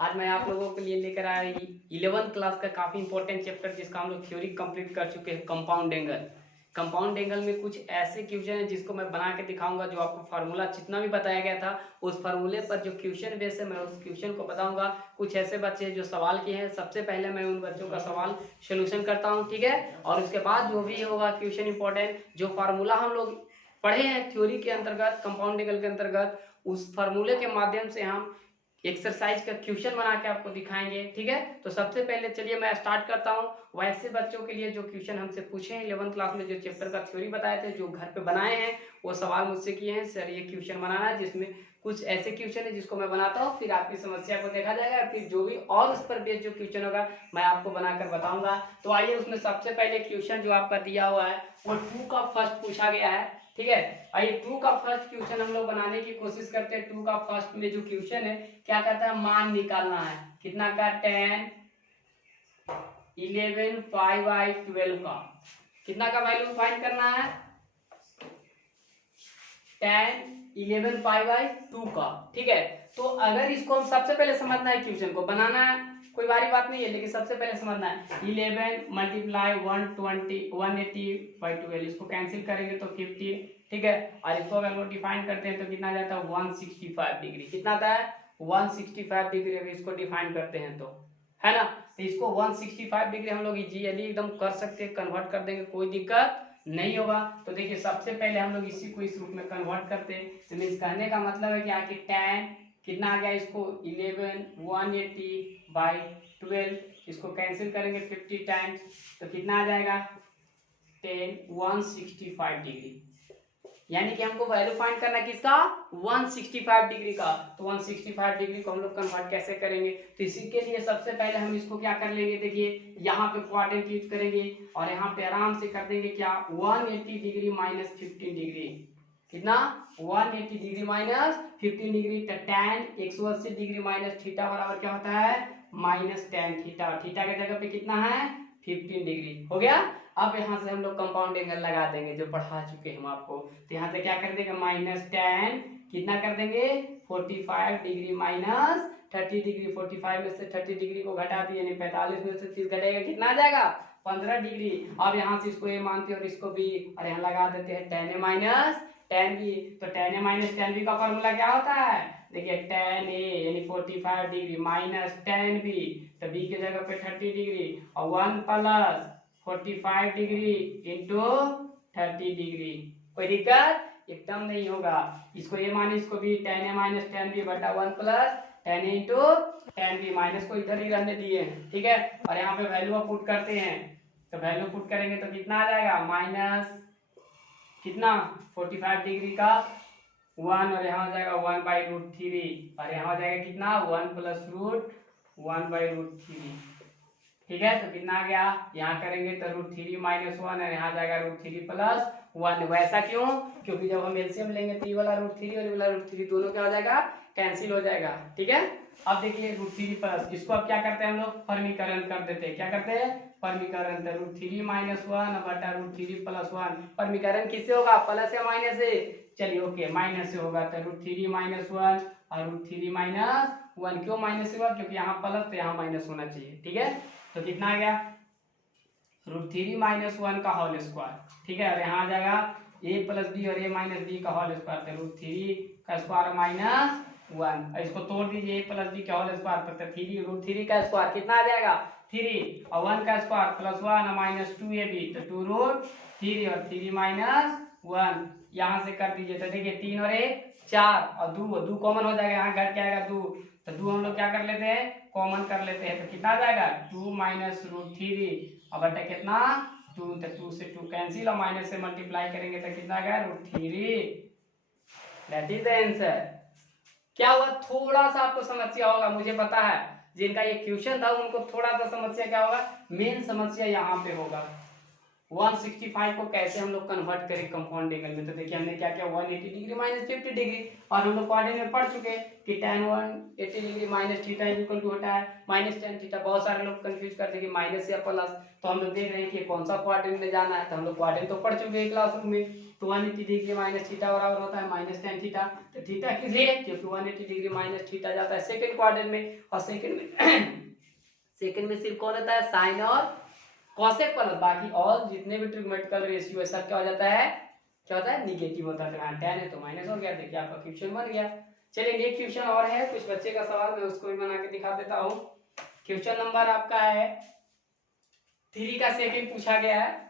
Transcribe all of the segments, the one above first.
आज मैं आप लोगों के लिए लेकर आया 11th क्लास का काफ़ी इंपॉर्टेंट चैप्टर जिसका हम लोग थ्योरी कंप्लीट कर चुके हैं, कंपाउंड एंगल। कंपाउंड एंगल में कुछ ऐसे क्वेश्चन हैं जिसको मैं बना के दिखाऊंगा, जो आपको फार्मूला जितना भी बताया गया था उस फार्मूले पर जो क्वेश्चन बेस है मैं उस क्वेश्चन को बताऊंगा। कुछ ऐसे बच्चे हैं जो सवाल किए हैं, सबसे पहले मैं उन बच्चों का सवाल सोल्यूशन करता हूँ, ठीक है। और उसके बाद जो भी होगा क्वेश्चन इंपॉर्टेंट, जो फार्मूला हम लोग पढ़े हैं थ्योरी के अंतर्गत, कंपाउंड एंगल के अंतर्गत, उस फार्मूले के माध्यम से हम एक्सरसाइज का क्वेश्चन बना के आपको दिखाएंगे, ठीक है। तो सबसे पहले चलिए मैं स्टार्ट करता हूँ। वैसे बच्चों के लिए जो क्वेश्चन हमसे पूछे हैं 11th क्लास में, जो चैप्टर का थ्योरी बताए थे, जो घर पे बनाए हैं, वो सवाल मुझसे किए हैं सर ये क्वेश्चन बनाना है, जिसमें कुछ ऐसे क्वेश्चन है जिसको मैं बनाता हूँ, फिर आपकी समस्या को देखा जाएगा, फिर जो भी और उस पर बेस्ड जो क्वेश्चन होगा मैं आपको बनाकर बताऊंगा। तो आइए उसमें सबसे पहले क्वेश्चन जो आपका दिया हुआ है वो 2 का फर्स्ट पूछा गया है, ठीक है। आइए 2 का फर्स्ट क्वेश्चन हम लोग बनाने की कोशिश करते हैं। 2 का फर्स्ट में जो क्वेश्चन है क्या कहता है, मान निकालना है कितना का, 10 11 5/12 का कितना का वैल्यू फाइंड करना है, 10 11 5/2 का, ठीक है। तो अगर इसको हम सबसे पहले समझना है, क्वेश्चन को बनाना है, कोई भारी बात नहीं है, लेकिन सबसे पहले समझना है 11 मल्टीप्लाई 180/12, इसको कैंसिल करेंगे तो 50, ठीक है। और इसको अगर हम डिफाइन करते हैं तो कितना आ जाता है 165 डिग्री, कितना आता है 165 डिग्री। अगर इसको डिफाइन करते हैं तो, है ना, तो इसको 165 डिग्री हम लोग इजीली एकदम कर सकते हैं, कन्वर्ट कर देंगे, कोई दिक्कत नहीं होगा। तो देखिए सबसे पहले हम लोग इसी को इस रूप में कन्वर्ट करते हैं। तो मीन्स कहने का मतलब है कि आके 10 कितना आ गया, इसको 11 180/12, इसको कैंसिल करेंगे 50 टाइम्स, तो कितना आ जाएगा 10 165 डिग्री। यानी कि हमको वैल्यू फाइंड करना है किसका, 165 डिग्री का। तो 165 डिग्री को हम लोग कन्वर्ट कैसे करेंगे, तो इसी के लिए सबसे पहले हम इसको क्या कर लेंगे, देखिए यहाँ पे क्वाड्रेंट यूज करेंगे और यहाँ पे आराम से कर देंगे क्या, 180 डिग्री माइनस 15 डिग्री, कितना 180 डिग्री माइनस 15 डिग्री। तो tan 180 डिग्री माइनस थीटा बराबर क्या होता है, माइनस tan थीटा। थीटा के जगह पे कितना है 15 डिग्री, हो गया। अब यहाँ से हम लोग कंपाउंड एंगल लगा देंगे जो पढ़ा चुके हैं हम आपको। तो यहाँ से क्या कर देंगे, माइनस tan कितना कर देंगे 45 डिग्री माइनस 30 डिग्री, 45 में से 30 डिग्री को घटा दिए, यानी 45 में से 30 घटेगा, कितना आ जाएगा 15 डिग्री। अब यहाँ से इसको ए मानते हैं और इसको बी, और यहाँ लगा देते हैं tan a minus tan b। तो tan a minus tan b का फॉर्मूला क्या होता है, देखिए tan a यानी 45 डिग्री माइनस tan b, तो b की जगह पे 30 डिग्री और 1 प्लस 45 डिग्री इंटू 30 डिग्री। कोई दिक्कत एकदम नहीं होगा। इसको ये माने, इसको भी tan a minus tan b बटा 1 plus tan a into tan b, minus को इधर ही रहने दिए, ठीक है। और यहाँ पे वैल्यू पुट करते हैं, तो वैल्यू पुट करेंगे तो कितना आ जाएगा, माइनस कितना 45 डिग्री का 1, और यहाँ हो जाएगा 1/√3, और यहाँ हो जाएगा कितना 1 प्लस रूट 1/√3, ठीक है। तो कितना आ गया, यहाँ करेंगे तो √3 माइनस 1, और यहाँ जाएगा √3 प्लस 1। वैसा क्यों, क्योंकि जब हम एलसीएम लेंगे तो ये वाला √3 और ये वाला √3 दोनों क्या हो जाएगा, कैंसिल हो जाएगा, ठीक है। अब देखिए √3 प्लस, इसको अब क्या करते हैं हम लोग, फर्मीकरण कर देते हैं। क्या करते हैं, फर्मीकरण। तो √3 माइनस 1 बटा √3 प्लस 1, फर्मीकरण किससे होगा, प्लस या माइनस से, चलिए ओके माइनस से होगा। तो √3 माइनस 1 और √3 माइनस 1, क्यों माइनस से हुआ, क्योंकि यहाँ प्लस तो यहाँ माइनस होना चाहिए, ठीक है। तो कितना आ गया √3 माइनस 1 का होल स्क्वायर, ठीक है। और यहाँ आ जाएगा a प्लस बी और a माइनस बी का होल स्क्वायर, तो √3 का स्क्वायर माइनस 1, इसको तोड़ दीजिए a प्लस बी का होल स्क्वायर, तो 3 √3 का स्क्वायर कितना आ जाएगा 3, और 1 का स्क्वायर प्लस 1 माइनस 2ab, तो 2√3 और 3 माइनस 1, यहाँ से कर दीजिए। तो देखिए 3 और 1 4 और 2 कॉमन हो जाएगा, यहाँ घट के आएगा 2, तो 2 हम लोग क्या कर लेते हैं, कॉमन कर लेते हैं। तो कितना आ जाएगा 2 माइनस √3 और बटा कितना 2, तो 2 से 2 कैंसिल, और माइनस से मल्टीप्लाई करेंगे तो कितना आ गया √3। That is the answer. क्या हुआ, थोड़ा सा आपको समस्या होगा, मुझे पता है जिनका ये क्वेश्चन था उनको थोड़ा सा समस्या क्या होगा, मेन समस्या यहाँ पे होगा, 165 को कैसे हम लोग कन्वर्ट करें कंपाउंड एंगल में। तो देखिए हमने क्या किया 180 डिग्री माइनस 50 डिग्री, और हम लोग क्वाड्रेंट में पढ़ चुके कि tan 180 degree minus theta equal to होता है माइनस tan थीटा। बहुत सारे लोग कंफ्यूज करते हैं कि माइनस या प्लस, तो हम लोग देख रहे हैं कि कौन सा क्वाड्रेंट में जाना है। तो हम लोग क्वाड्रेंट तो पढ़ चुके हैं क्लासरूम में। तो 180 डिग्री माइनस थीटा बराबर होता है माइनस tan थीटा। तो थीटा किस लिए, क्योंकि 180 डिग्री माइनस थीटा जाता है सेकंड क्वाड्रेंट में, और सेकंड में सिर्फ कौन होता है साइन और कॉसेक प्लस, बाकी और जितने भी ट्रिग्मेटिकल रेशियो है सब क्या हो जाता है, क्या होता है निगेटिव होता है। तो यहाँ tan है तो माइनस हो गया। देखिए आपका क्वेश्चन बन गया। चलिए एक क्वेश्चन और है, कुछ बच्चे का सवाल मैं उसको भी बना के दिखा देता हूँ। क्वेश्चन नंबर आपका है 3 का सेकंड पूछा गया है।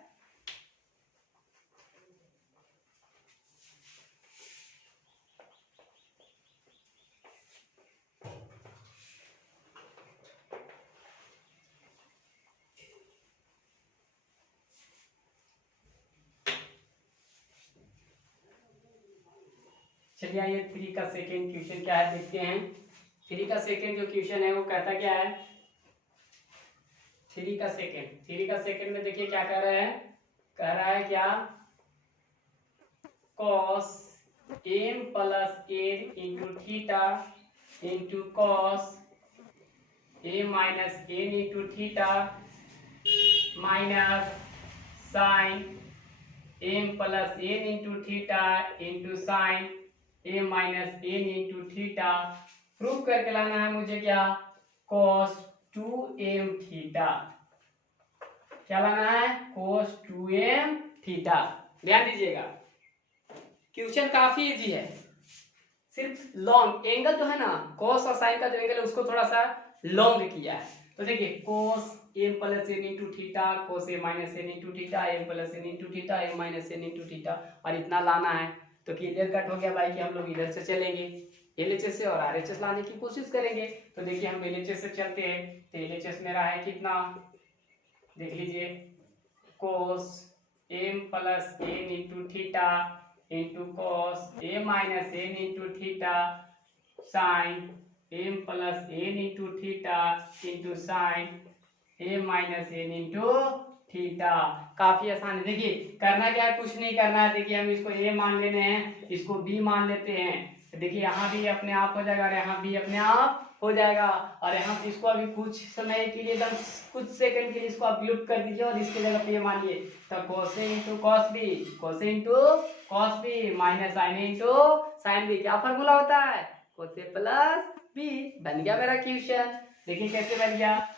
चलिए आइए 3 का सेकंड क्वेश्चन क्या है देखते हैं। 3 का सेकंड जो क्वेश्चन है वो कहता क्या है, 3 का सेकंड में देखिए क्या कह रहा है, कह रहा है क्या cos m plus n into theta into cos a minus n into theta minus sine m plus n into theta into sine a minus n into theta. Proof करके लाना है मुझे क्या, cos 2m थीटा। क्या लाना है, cos 2m theta. ध्यान दीजिएगा क्वेश्चन काफी इजी है, सिर्फ लॉन्ग एंगल जो है ना cos और sin का जो एंगल है उसको थोड़ा सा लॉन्ग किया है। तो देखिए cos m plus n into theta cos a minus n into theta m plus n into theta m minus n into theta, और इतना लाना है। तो क्लियर कट हो गया भाई कि हम लोग इधर से चलेंगे LHS से और RHS लाने की कोशिश करेंगे। तो देखिए हम LHS से चलते हैं। तो LHS मेरा है कितना, देख लीजिए cos m plus n into theta into cos a minus n into theta sine m plus n into theta into sine a minus n into theta. काफी आसान है। देखिए करना क्या है, कुछ नहीं करना है। देखिए हम इसको a मान लेने हैं, इसको b मान लेते हैं। देखिए यहाँ भी अपने आप हो जाएगा और यहाँ भी अपने आप हो जाएगा, और यहाँ से इसको अभी कुछ समय के लिए एकदम कुछ सेकंड के लिए इसको आप विलुप्त कर दीजिए और इसके जगह पे मानिए। तो cos a into cos b, cos a into cos b minus sin a into sin b, क्या फॉर्मूला होता है cos a प्लस b। बन गया मेरा क्वेश्चन। देखिए कैसे बन गया,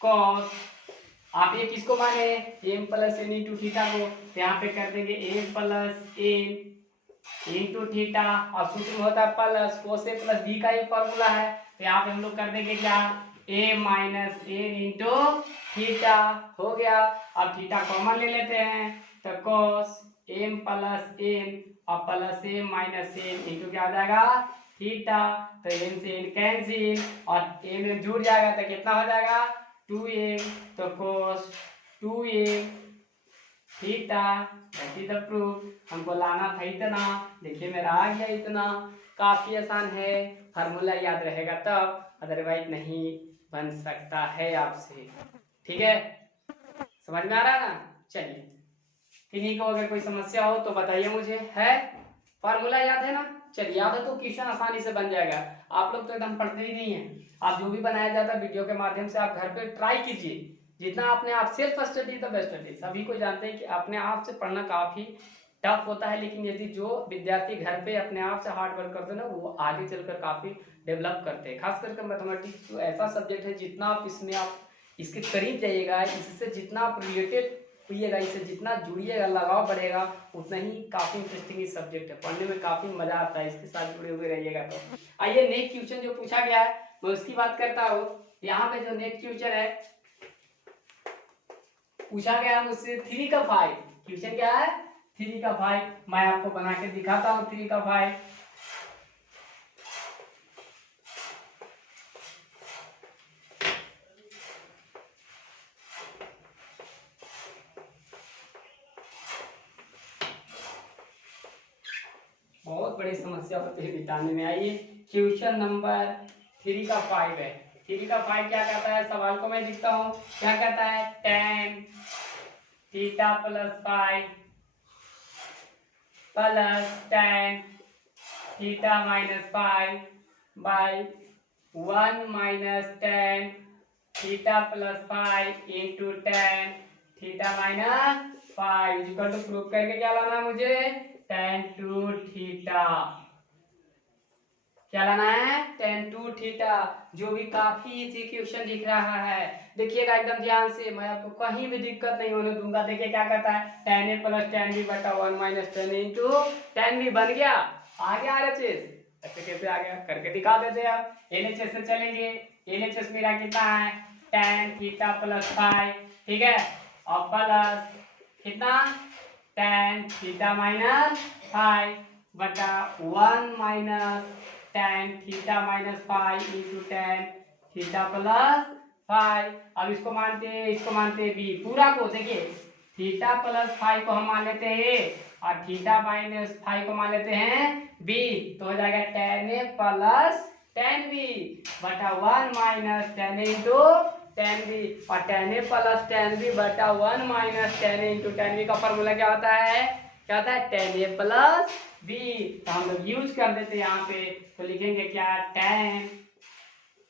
cos आप ये किसको माने m plus n into theta को, तो यहाँ पे कर देंगे m plus n into theta, और सूत्र में होता है plus cos a plus b का ये फॉर्मूला है। तो यहाँ पे हम लोग कर देंगे क्या a minus n into theta हो गया। अब थीटा कॉमन ले लेते हैं, तो cos m प्लस n और plus a minus n into क्या हो जाएगा थीटा। तो m से n कैंसिल और m जुड़ जाएगा तो कितना हो जाएगा 2m। तो cos 2m theta, that is the proof. हमको लाना था इतना, देखिए मेरा आ गया इतना। काफी आसान है, फार्मूला याद रहेगा तब, अदरवाइज नहीं बन सकता है आपसे। ठीक है, समझ में आ रहा है ना। चलिए किन्हीं को अगर कोई समस्या हो तो बताइए मुझे। है फार्मूला याद है ना, चलिए याद है तो क्वेश्चन आसानी से बन जाएगा। आप लोग तो एकदम पढ़ते ही नहीं है, आप जो भी बनाया जाता है वीडियो के माध्यम से आप घर पे ट्राई कीजिए। जितना अपने आप self study the best study. सभी को जानते हैं कि अपने आप से पढ़ना काफी टफ होता है, लेकिन यदि जो विद्यार्थी घर पे अपने आप से हार्ड वर्क करते हैं ना वो आगे चलकर काफी डेवलप करते हैं। खास करके मैथमेटिक्स तो ऐसा सब्जेक्ट है जितना आप इसमें आप इसके करीब जाइएगा, इससे जितना आप रिलेटेड हुईएगा, इससे जितना जुड़िएगा लगाव बढ़ेगा, उतना ही काफी इंटरेस्टिंग सब्जेक्ट है, पढ़ने में काफी मजा आता है। इसके साथ जुड़े हुए रहिएगा। तो आइए नेक्स्ट क्वेश्चन जो पूछा गया है मैं उसकी बात करता हूँ। यहाँ पे जो नेक्स्ट क्वेश्चन है पूछा गया मुझसे 3 का 5। क्वेश्चन क्या है 3 का 5। मैं आपको बना के दिखाता हूँ 3 का 5। बहुत बड़ी समस्या होती है बिताने में। आइए क्वेश्चन नंबर 3 का 5 है। 3 का 5 क्या कहता है, सवाल को मैं लिखता हूँ, क्या कहता है, tan theta plus 5 plus tan theta minus 5 by 1 minus tan theta plus 5 into tan theta minus 5 equal to proof करके क्या लाना है मुझे, tan 2 थीटा। क्या लाना है, tan 2 थीटा, जो भी काफी इजी क्वेश्चन दिख रहा है। देखिएगा एकदम ध्यान से, मैं आपको कहीं भी दिक्कत नहीं होने दूंगा। देखिए क्या कहता है, tan a plus tan b बटा 1 minus tan a into tan b बन गया, आ गया RHS। ऐसे कैसे आ गया, करके दिखा देते हैं। आप LHS से चलेंगे, LHS मेरा कितना है, tan थीटा प्लस 5, ठीक है, और प्लस कितना, tan थीटा माइनस 5 बटा 1 minus tan theta minus 5 into tan theta plus 5। अब इसको मानते हैं, इसको मानते हैं b पूरा को। देखिए थीटा प्लस 5 को हम मान लेते हैं a और थीटा माइनस 5 को मान लेते हैं b, तो हो जाएगा tan a plus tan b बटा 1 minus tan a into tan b, और tan a plus tan b बटा 1 minus tan a into tan b का फॉर्मूला क्या होता है, क्या होता है, tan a प्लस b। तो हम लोग यूज कर देते हैं यहाँ पे, तो लिखेंगे क्या, tan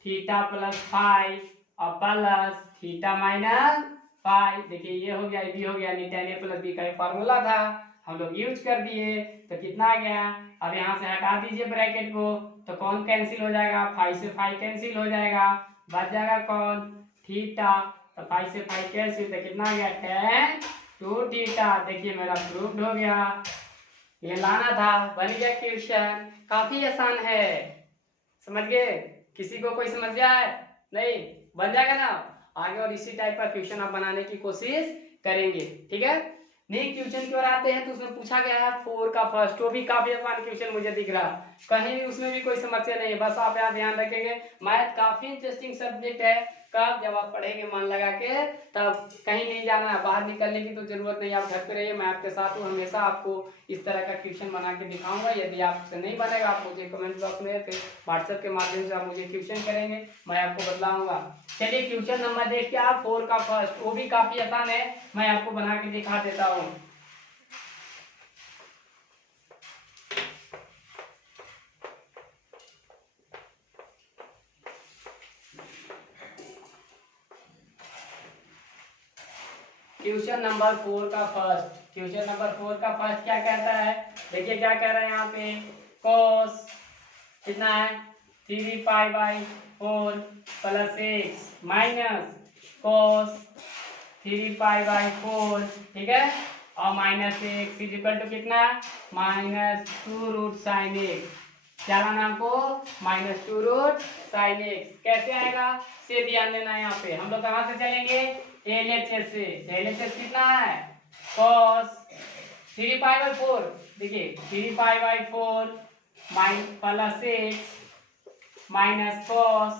थीटा प्लस 5 और प्लस थीटा माइनस 5। देखिए ये हो गया, ये हो गया, नहीं tan a प्लस b का फॉर्मूला था, हम लोग यूज कर दिए। तो कितना आ गया, अब यहाँ से हटा दीजिए ब्रैकेट को, तो कौन कैंसिल हो जाएगा, 5 से 5 कैंसिल हो जाएगा, बच जाएगा कौन, थीटा। तो 5 से 5 कैंसिल, तो कितना आ गया, tan 2 थीटा। देखिए मेरा प्रूव्ड हो गया, ये लाना था, बन गया क्वेश्चन। काफी आसान है, समझ गए, किसी को कोई समस्या है नहीं, बन जाएगा ना आगे, और इसी टाइप का क्वेश्चन आप बनाने की कोशिश करेंगे, ठीक है। नेक्स्ट क्वेश्चन की ओर आते हैं, तो उसमें पूछा गया है 4 का फर्स्ट, वो भी काफी आसान क्वेश्चन मुझे दिख रहा, कहीं भी उसमें भी कोई समस्या नहीं है, बस आप यहाँ ध्यान रखेंगे। मैथ काफी इंटरेस्टिंग सब्जेक्ट है, कब, जब आप पढ़ेंगे मन लगा के, तब कहीं नहीं जाना है, बाहर निकलने की तो जरूरत नहीं, आप घर पे रहिए, मैं आपके साथ हूँ, हमेशा आपको इस तरह का क्वेश्चन बना के दिखाऊंगा। यदि आपसे नहीं बनेगा, आप मुझे कमेंट बॉक्स में फिर व्हाट्सएप के माध्यम से आप मुझे क्वेश्चन करेंगे, मैं आपको बतलाऊंगा। चलिए क्वेश्चन नंबर देखिए आप, 4 का फर्स्ट, वो भी काफी आसान है, मैं आपको बना के दिखा देता हूँ। क्वेश्चन नंबर 4 का फर्स्ट, क्वेश्चन नंबर 4 का फर्स्ट क्या कहता है, देखिए क्या कह रहा है यहाँ पे, cos कितना है 3 pi by 4 plus x minus cos 3 pi by 4, ठीक है, और minus x is equal to कितना, -2 रूट साइन एक्स। क्या लाना हमको, -2 रूट साइन एक्स। कैसे आएगा से ध्यान देना है, यहाँ पे हम लोग कहाँ से चलेंगे, LHS से। LHS कितना है, cos 3 पाई बाई 4, देखिए 3 pi by 4 plus x minus cos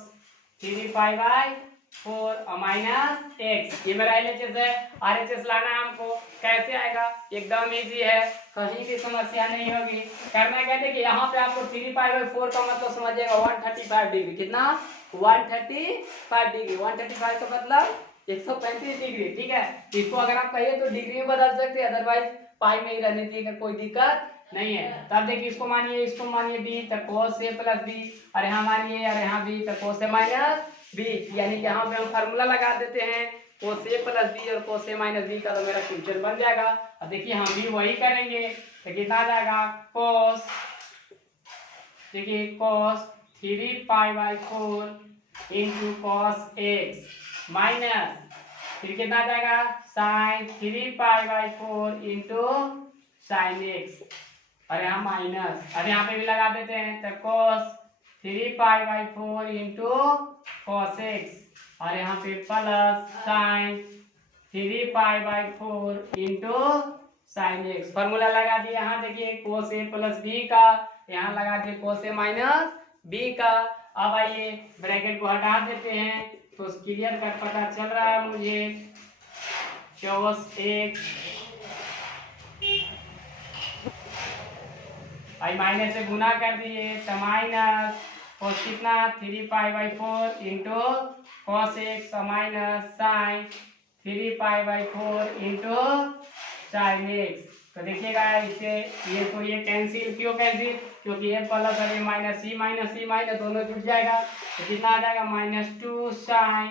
3 pi by 4 और माइनस एक्स, ये मेरा LHS है। RHS लाना है हमको, कैसे आएगा, एकदम इजी है, कहीं भी समस्या नहीं होगी। करना क्या, देखिए यहाँ पे आपको 3 पाई बाई 4 का मतलब समझिएगा 135 डिग्री, कितना, 135 डिग्री, 135 का मतलब 135 डिग्री, ठीक है। इसको अगर आप कहिए तो डिग्री में बदल सकते हैं, अदरवाइज पाई में ही रहने दीजिए, कोई दिक्कत नहीं है। तब देखिए इसको मानिए b, तो cos a प्लस b, और यहाँ मानिए, और यहाँ b, तो cos a माइनस b, यानी कि यहाँ पे हम फार्मूला लगा देते हैं cos a प्लस b और cos a माइनस b का, तो मेरा क्वेश्चन बन जाएगा। और देखिए हम भी वही करेंगे, तो कितना आ जाएगा, cos, देखिए cos 3 pi by 4 into cos x minus, फिर कितना आ जाएगा, sin 3 pi by 4 into sine x, और यहाँ माइनस, अब यहाँ पे भी लगा देते हैं, तो cos 3 pi by 4 into cos x, और यहाँ पे plus sin 3 pi by 4 into sine x. Formula लगा दिए, यहाँ देखिए cos a प्लस b का, यहाँ लगा दिए cos a माइनस b का। अब आइए ब्रैकेट को हटा देते हैं, तो क्लियर कट पता चल रहा है मुझे, cos x आई माइनस से गुना कर दिए, तो माइनस cos कितना 3π/4 into cos x minus sine 3π/4 into sine x। तो देखिएगा इसे ये तो ये कैंसिल, क्यों कैंसिल, क्योंकि ये प्लस और ये माइनस, सी माइनस दोनों जुड़ जाएगा। तो कितना आ जाएगा -2 साइन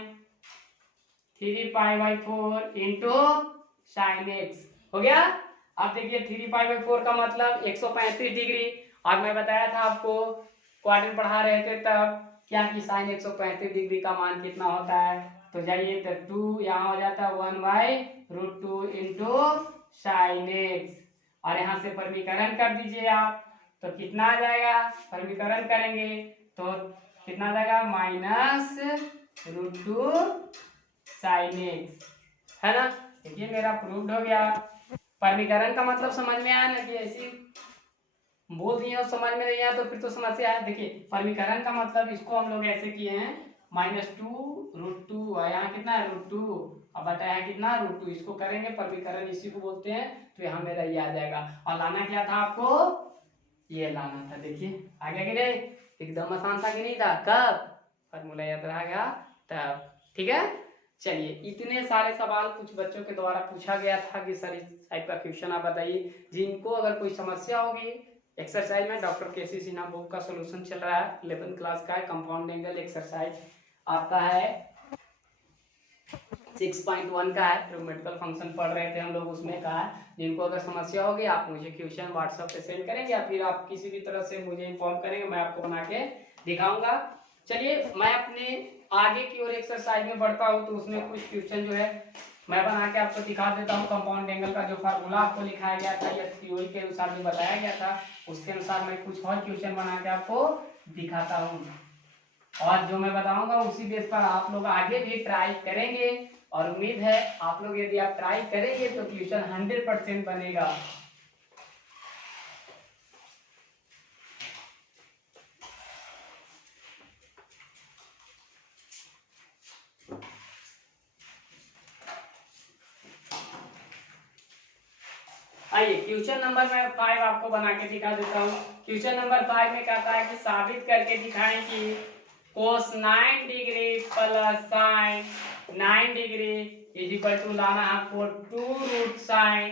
3π/4 इंटू साइन एक्स। हो गया। अब देखिए 3π/4 का मतलब 135 डिग्री, और मैं बताया था आपको क्वाड्रेंट पढ़ा रहे थे तब क्या कि साइन 135 डिग्री का मान कितना होता है। तो जाइए तो 2 यहाँ हो जाता है 1/√2 इंटू साइन एक्स, और यहाँ से परिमीकरण कर दीजिए आप। तो कितना आ जाएगा, परिमीकरण करेंगे तो कितना आ जाएगा -√2 साइन एक्स, है ना। देखिए मेरा प्रूव्ड हो गया। परिमीकरण का मतलब समझ में आया ना, कि ऐसी बोल दिए और समझ में नहीं आया तो फिर तो समस्या है। देखिए परिमीकरण का मतलब इसको हम लोग ऐसे किए हैं -2√2, यहाँ कितना है √2, अब बताया है कितना √2, इसको करेंगे परिमीकरण, इसी को बोलते हैं। तो यहाँ मेरा ये आ जाएगा, और लाना क्या था आपको, ये लाना था। देखिए आ गया कि नहीं, एकदम आसान था कि नहीं था, कब फॉर्मूला याद रहा गया तब। ठीक है, चलिए इतने सारे सवाल कुछ बच्चों के द्वारा पूछा गया था कि सर इस टाइप का क्वेश्चन आप बताइए। जिनको अगर कोई समस्या होगी एक्सरसाइज में, डॉक्टर केसी सिन्हा बुक का सॉल्यूशन चल रहा है 11th क्लास का है, कंपाउंड एंगल एक्सरसाइज आपका है 6.1 का है, ट्रिग्नोमेट्रिकल फंक्शन पढ़ रहे थे हम लोग, उसमें का है। जिनको अगर समस्या होगी आप मुझे क्वेश्चन व्हाट्सएप पे सेंड करेंगे, या फिर आप किसी भी तरह से मुझे इन्फॉर्म करेंगे, मैं आपको बना के दिखाऊंगा। चलिए मैं अपने आगे की ओर एक्सरसाइज में बढ़ता हूँ, तो उसमें कुछ क्वेश्चन जो है मैं बना के आपको दिखा देता हूँ। कंपाउंड एंगल का जो फार्मूला आपको लिखाया गया था या थ्योरी के अनुसार जो बताया गया था, उसके अनुसार मैं कुछ और क्वेश्चन बना के आपको दिखाता हूँ, और जो मैं बताऊंगा उसी बेस पर आप लोग आगे भी ट्राई करेंगे, और उम्मीद है आप लोग यदि आप ट्राई करेंगे तो क्वेश्चन 100% बनेगा। आइए क्वेश्चन नंबर 5 आपको बना के दिखा देता हूँ। क्वेश्चन नंबर 5 में कहता है कि साबित करके दिखाएं कि cos 9 degree plus sine 9 degree is equal to लाना है आपको 2 sin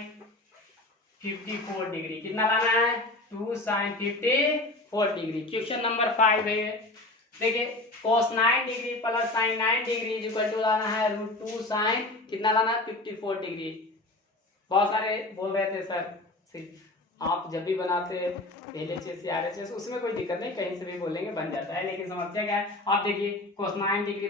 54 डिग्री। कितना लाना है, 2 sin 54 डिग्री। क्वेश्चन नंबर 5 है, देखिए cos 9 degree plus sine 9 degree is equal to लाना है √2 sin कितना लाना है 54 डिग्री। बहुत सारे बोल रहे थे सर सिर्फ आप जब भी बनाते LHS या RHS उसमें कोई दिक्कत नहीं, कहीं से भी बोलेंगे बन जाता है, लेकिन समस्या क्या है, आप देखिए cos 9 डिग्री